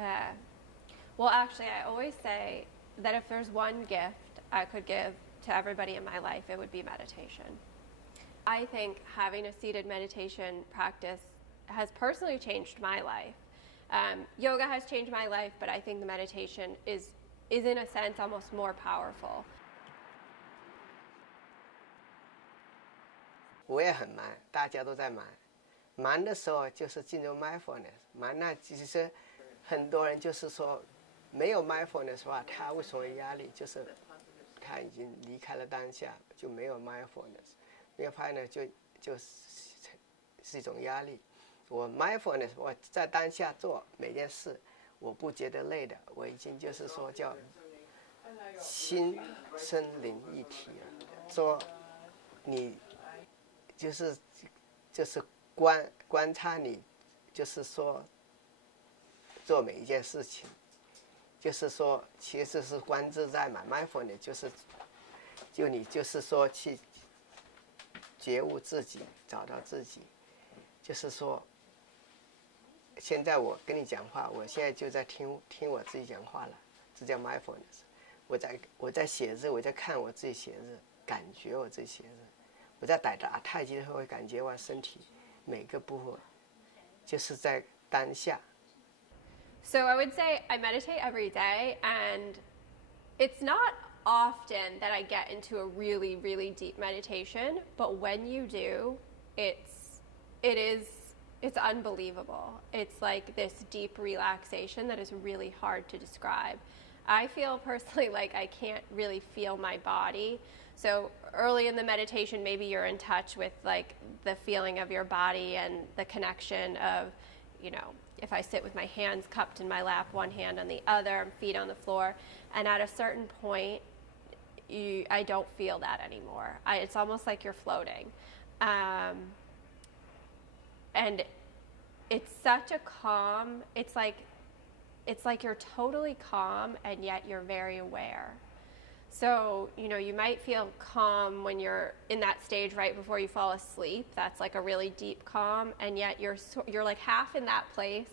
Uh, well, actually, I always say that if there's one gift I could give to everybody in my life, it would be meditation. I think having a seated meditation practice has personally changed my life. Yoga has changed my life, but I think the meditation is in a sense almost more powerful. 我也很忙，大家都在忙。忙的时候就是进入 mindfulness。忙那其实很多人就是说，没有 mindfulness 的话，他为什么压力？就是他已经离开了当下，就没有 mindfulness。没有 mindfulness 就是一种压力。我 mindfulness 我在当下做每件事，我不觉得累的，我已经就是说叫心身灵一体了。说你就是观察你，就是说做每一件事情，就是说其实是观自在嘛 ，mindfulness 就你就是说去觉悟自己，找到自己，就是说。现在我跟你讲话，我现在就在听我自己讲话了，这叫 mindfulness。我在写字，我在看我自己写字，感觉我自己写字。我在打太极的时候，会感觉我身体每个部分就是在当下。So I would say I meditate every day, and it's not often that I get into a really, really deep meditation, but when you do, it's unbelievable. It's like this deep relaxation that is really hard to describe. I feel personally like I can't really feel my body. So early in the meditation, maybe you're in touch with like the feeling of your body and the connection of, if I sit with my hands cupped in my lap, one hand on the other, feet on the floor, and at a certain point, I don't feel that anymore. It's almost like you're floating. And it's such a calm, it's like you're totally calm and yet you're very aware. So, you might feel calm when you're in that stage right before you fall asleep. That's like a really deep calm, and yet you're like half in that place.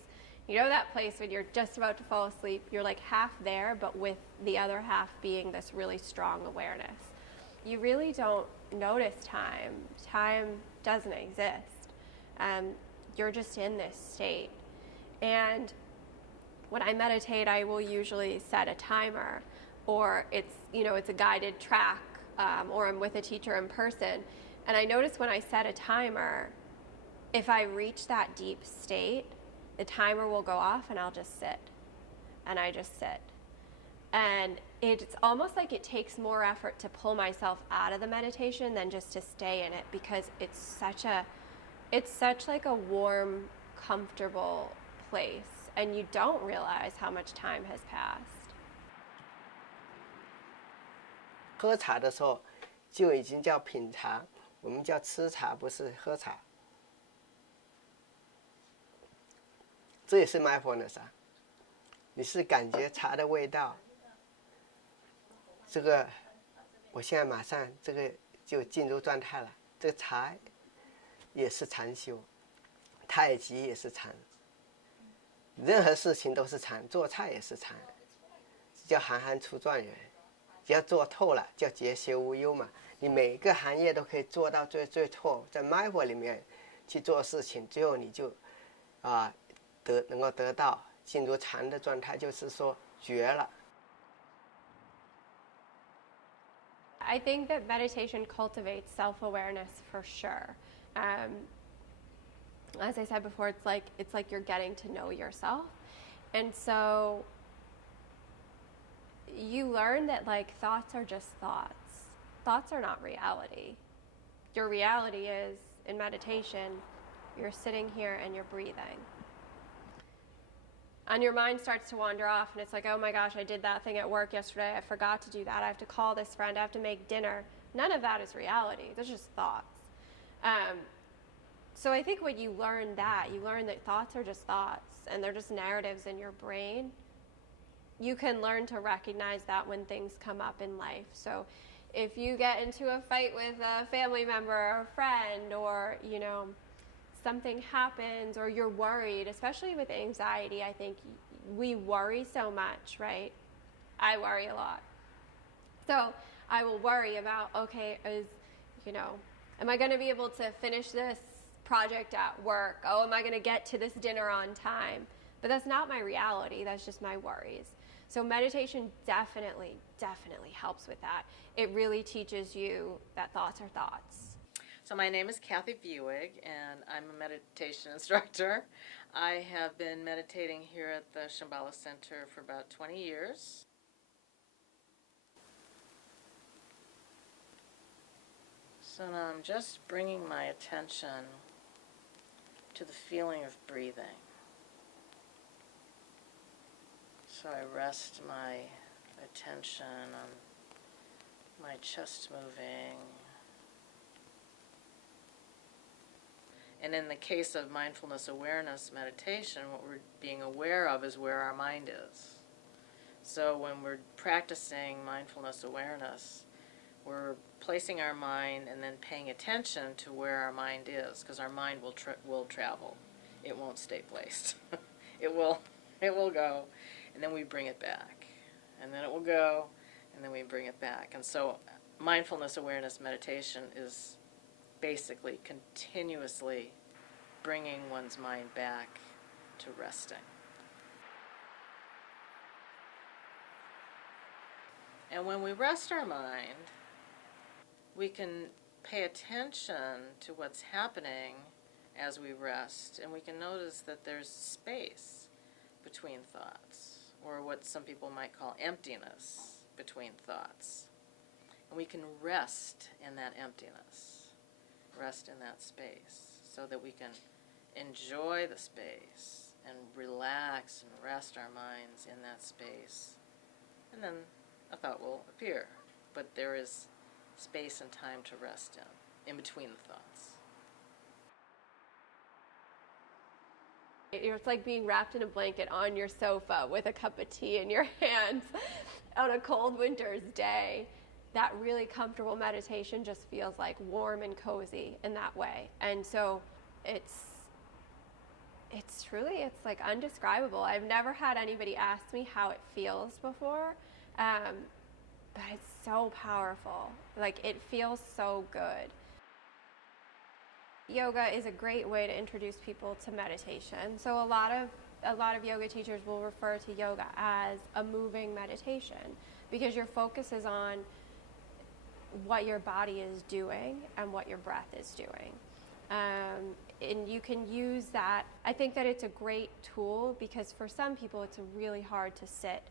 That place when you're just about to fall asleep, you're like half there, but with the other half being this really strong awareness. You really don't notice time. Time doesn't exist. You're just in this state. And when I meditate, I will usually set a timer, or it's a guided track, or I'm with a teacher in person. And I notice when I set a timer, if I reach that deep state, the timer will go off and I'll just sit. And I just sit. And it's almost like it takes more effort to pull myself out of the meditation than just to stay in it, because it's such like a warm, comfortable place, and you don't realize how much time has passed. 喝茶的时候就已经叫品茶，我们叫吃茶，不是喝茶。这也是 mindfulness 啊，你是感觉茶的味道。这个，我现在马上这个就进入状态了。这个茶也是禅修，太极也是禅，任何事情都是禅，做菜也是禅，叫行行出状元。只要做透了，叫节学无忧嘛。你每一个行业都可以做到最透，在 mindful 里面去做事情，最后你就能够得到进入禅的状态，就是说绝了。I think that meditation cultivates self-awareness for sure. As I said before, it's like you're getting to know yourself, and so you learn that like thoughts are just thoughts. Thoughts are not reality. Your reality is, in meditation, you're sitting here and you're breathing. And your mind starts to wander off, and it's like, oh my gosh, I did that thing at work yesterday. I forgot to do that. I have to call this friend. I have to make dinner. None of that is reality. They're just thoughts. So I think when you learn that thoughts are just thoughts, and they're just narratives in your brain, you can learn to recognize that when things come up in life. So if you get into a fight with a family member or a friend, or, something happens, or you're worried, especially with anxiety, I think we worry so much, right? I worry a lot. So I will worry about, okay, am I going to be able to finish this project at work? Oh, am I going to get to this dinner on time? But that's not my reality. That's just my worries. So meditation definitely helps with that. It really teaches you that thoughts are thoughts. So my name is Kathy Buig, and I'm a meditation instructor. I have been meditating here at the Shambhala Center for about 20 years. So now I'm just bringing my attention to the feeling of breathing. So I rest my attention on my chest moving. And in the case of mindfulness awareness meditation, what we're being aware of is where our mind is. So when we're practicing mindfulness awareness, we're placing our mind and then paying attention to where our mind is, because our mind will travel. It won't stay placed. It will go, and then we bring it back. And then it will go, and then we bring it back. And so mindfulness awareness meditation is basically continuously bringing one's mind back to resting. And when we rest our mind, we can pay attention to what's happening as we rest, and we can notice that there's space between thoughts, or what some people might call emptiness between thoughts. And we can rest in that emptiness, rest in that space, so that we can enjoy the space and relax and rest our minds in that space. And then a thought will appear, but there is space and time to rest in between the thoughts. It's like being wrapped in a blanket on your sofa with a cup of tea in your hands on a cold winter's day. That really comfortable meditation just feels like warm and cozy in that way. And so it's like undescribable. I've never had anybody ask me how it feels before, but it's so powerful. Like, it feels so good. Yoga is a great way to introduce people to meditation. So a lot of yoga teachers will refer to yoga as a moving meditation, because your focus is on what your body is doing and what your breath is doing. And you can use that. I think that it's a great tool, because for some people it's really hard to sit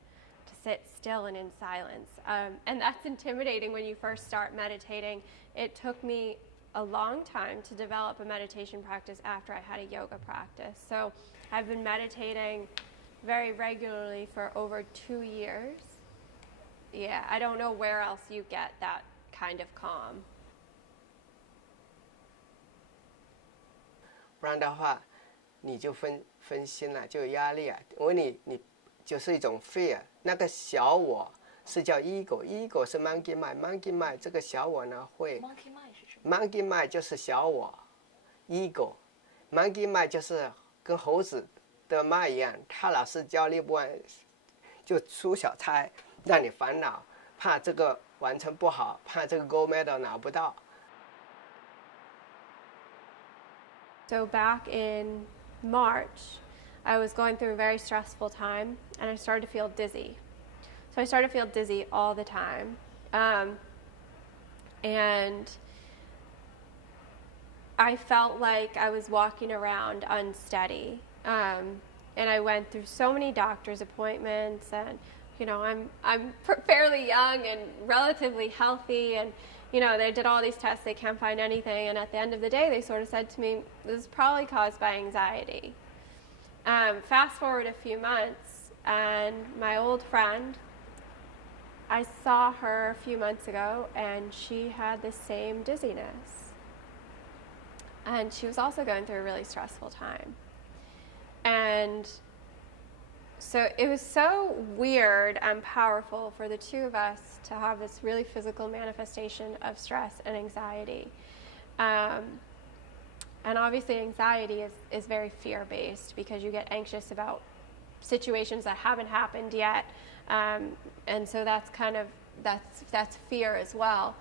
still and in silence. And that's intimidating when you first start meditating. It took me a long time to develop a meditation practice after I had a yoga practice. So I've been meditating very regularly for over 2 years. Yeah, I don't know where else you get that kind of calm. 不然的话，你就分心了，就有压力啊。因为你就是一种 fear， 那个小我是叫 ego，ego 是 monkey mind，monkey mind 这个小我呢会 Monkey mind 是什么？ monkey mind 就是小我 ego，monkey mind 就是跟猴子的 mind 一样，他老是焦虑不安，就出小差，让你烦恼，怕这个完成不好，怕这个 gold medal 拿不到。So back in March, I was going through a very stressful time, and I started to feel dizzy. So I started to feel dizzy all the time. And I felt like I was walking around unsteady. And I went through so many doctor's appointments, and I'm fairly young and relatively healthy, and they did all these tests, they can't find anything, and at the end of the day they sort of said to me, this is probably caused by anxiety. Fast forward a few months, and my old friend, I saw her a few months ago, and she had the same dizziness. And she was also going through a really stressful time. And so it was so weird and powerful for the two of us to have this really physical manifestation of stress and anxiety. And obviously anxiety is very fear-based, because you get anxious about situations that haven't happened yet. And so that's kind of, that's fear as well.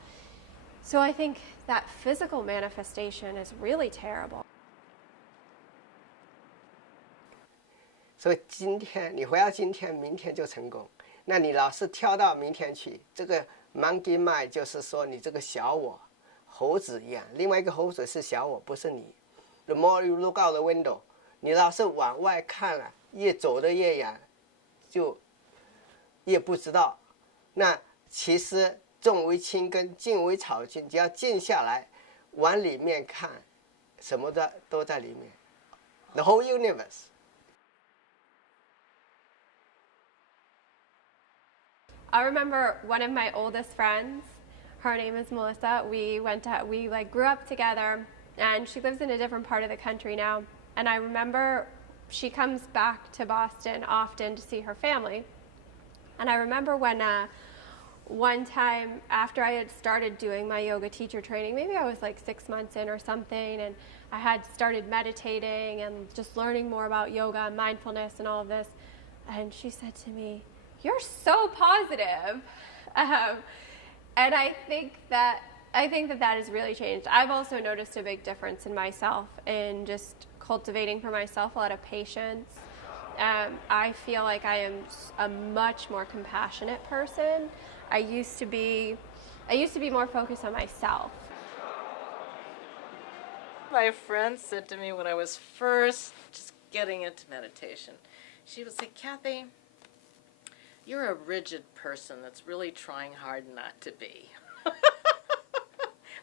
So I think that physical manifestation is really terrible. 所以今天你回到今天，明天就成功。那你老是跳到明天去，这个 monkey mind 就是说你这个小我，猴子一样。另外一个猴子是小我，不是你。The more you look out the window， 你老是往外看了，越走得越远，就越不知道。那其实重为轻根，静为草根，只要静下来，往里面看，什么的都在里面。The whole universe. I remember one of my oldest friends, her name is Melissa, we grew up together, and she lives in a different part of the country now. And I remember she comes back to Boston often to see her family. And I remember when one time after I had started doing my yoga teacher training, maybe I was like 6 months in or something, and I had started meditating and just learning more about yoga and mindfulness and all of this. And she said to me, "You're so positive." And I think that has really changed. I've also noticed a big difference in myself in just cultivating for myself a lot of patience. I feel like I am a much more compassionate person. I used to be more focused on myself. My friend said to me when I was first just getting into meditation, she would say, "Kathy, you're a rigid person that's really trying hard not to be."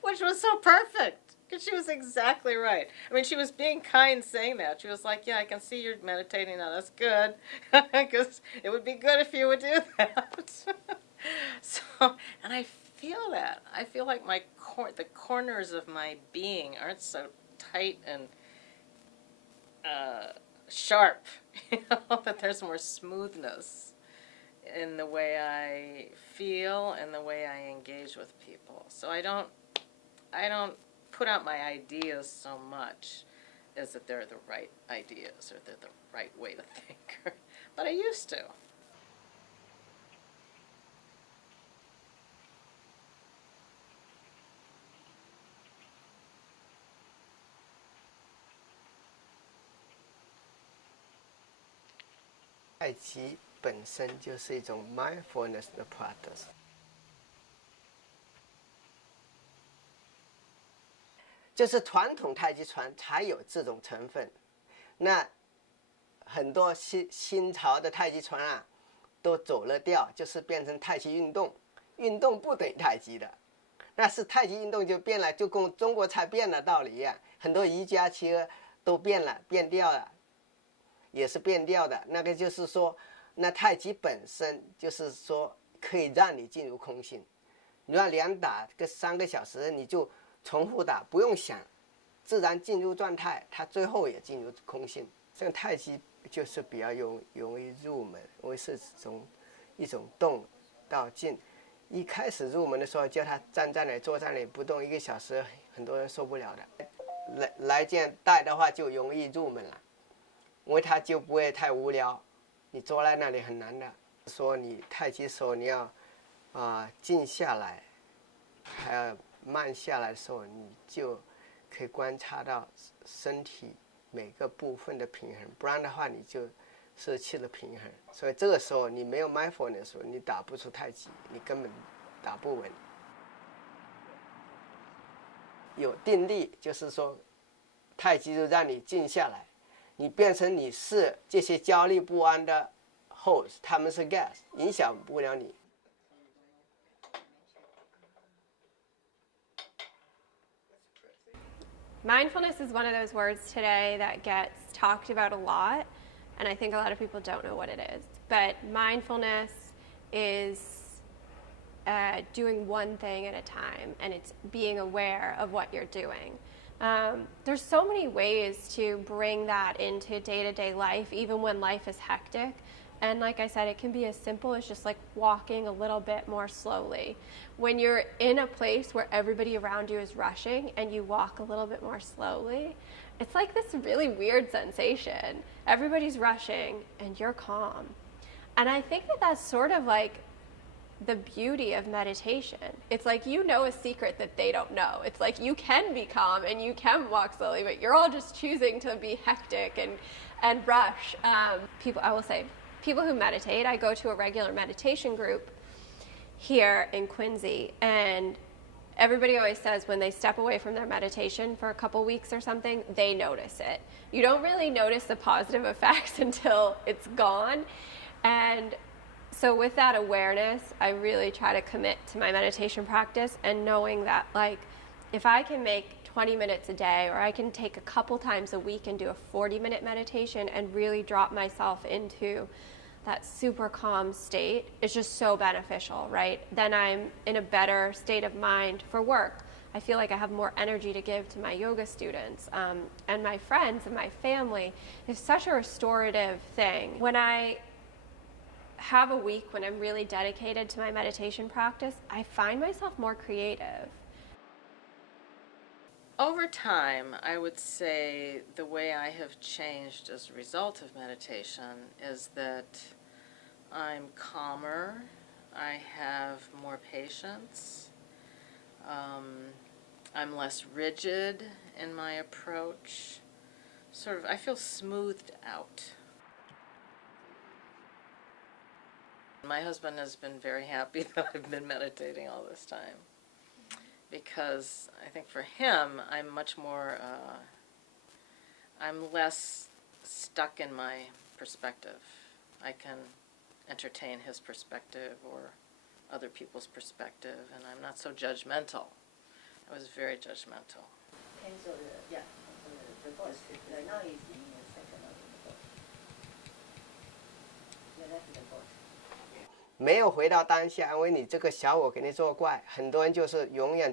Which was so perfect, because she was exactly right. I mean, she was being kind saying that. She was like, "Yeah, I can see you're meditating now. That's good, because it would be good if you would do that." So, and I feel that. I feel like the corners of my being aren't so tight and sharp, that there's more smoothness in the way I feel and the way I engage with people. So I don't put out my ideas so much as that they're the right ideas or they're the right way to think. But I used to. Tai Chi本身就是一种 mindfulness 的 practice， 就是传统太极拳才有这种成分。那很多新潮的太极拳啊，都走了调，就是变成太极运动。运动不等于太极的，那是太极运动就变了，就跟中国菜变了道理一样。很多瑜伽其实都变了，变调了。也是变调的，那个就是说，那太极本身就是说可以让你进入空性。你要连打个3个小时，你就重复打，不用想，自然进入状态，它最后也进入空性。这个太极就是比较容易入门，因为是从一种动到静。一开始入门的时候，叫他站在那里、坐在那里不动1个小时，很多人受不了的。来见带的话，就容易入门了。因为它就不会太无聊，你坐在那里很难的。说你太极的时候，你要静下来，还要慢下来的时候，你就可以观察到身体每个部分的平衡，不然的话你就失去了平衡。所以这个时候你没有 mindfulness 的时候，你打不出太极，你根本打不稳。有定力，就是说太极就让你静下来。你变成你是这些焦虑不安的 host， 他们是 gas， 影响不了你。Mindfulness is one of those words today that gets talked about a lot, and I think a lot of people don't know what it is. But mindfulness is doing one thing at a time, and it's being aware of what you're doing. There's so many ways to bring that into day-to-day life, even when life is hectic. And like I said, it can be as simple as just like walking a little bit more slowly. When you're in a place where everybody around you is rushing and you walk a little bit more slowly, it's like this really weird sensation. Everybody's rushing and you're calm. And I think that that's sort of like the beauty of meditation. It's like you know a secret that they don't know. It's like you can be calm and you can walk slowly, but you're all just choosing to be hectic and rush. I will say, people who meditate, I go to a regular meditation group here in Quincy, and everybody always says when they step away from their meditation for a couple weeks or something, they notice it. You don't really notice the positive effects until it's gone. And so with that awareness, I really try to commit to my meditation practice, and knowing that, like, if I can make 20 minutes a day, or I can take a couple times a week and do a 40-minute meditation and really drop myself into that super calm state, it's just so beneficial, right? Then I'm in a better state of mind for work. I feel like I have more energy to give to my yoga students and my friends and my family. It's such a restorative thing. When I have a week when I'm really dedicated to my meditation practice, I find myself more creative. Over time, I would say the way I have changed as a result of meditation is that I'm calmer, I have more patience, I'm less rigid in my approach. I feel smoothed out. My husband has been very happy that I've been meditating all this time, because I think for him, I'm much more, I'm less stuck in my perspective. I can entertain his perspective or other people's perspective, and I'm not so judgmental. I was very judgmental. And so, the voice, right now is in the second of the voice. That's the voice. 没有回到当下，因为你这个小我给你作怪，很多人就是永远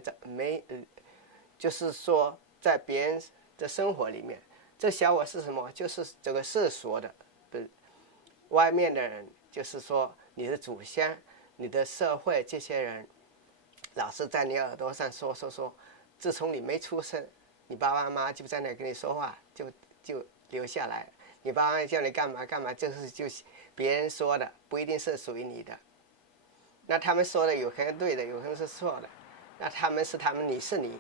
就是说在别人的生活里面，这小我是什么？就是这个世俗的，不是外面的人，就是说你的祖先、你的社会这些人，老是在你耳朵上说。自从你没出生，你爸爸妈妈就在那跟你说话，就留下来。你爸妈叫你干嘛干嘛，就是别人说的，不一定是属于你的。那他们说的有可能对的，有可能是错的。那他们是他们，你是你，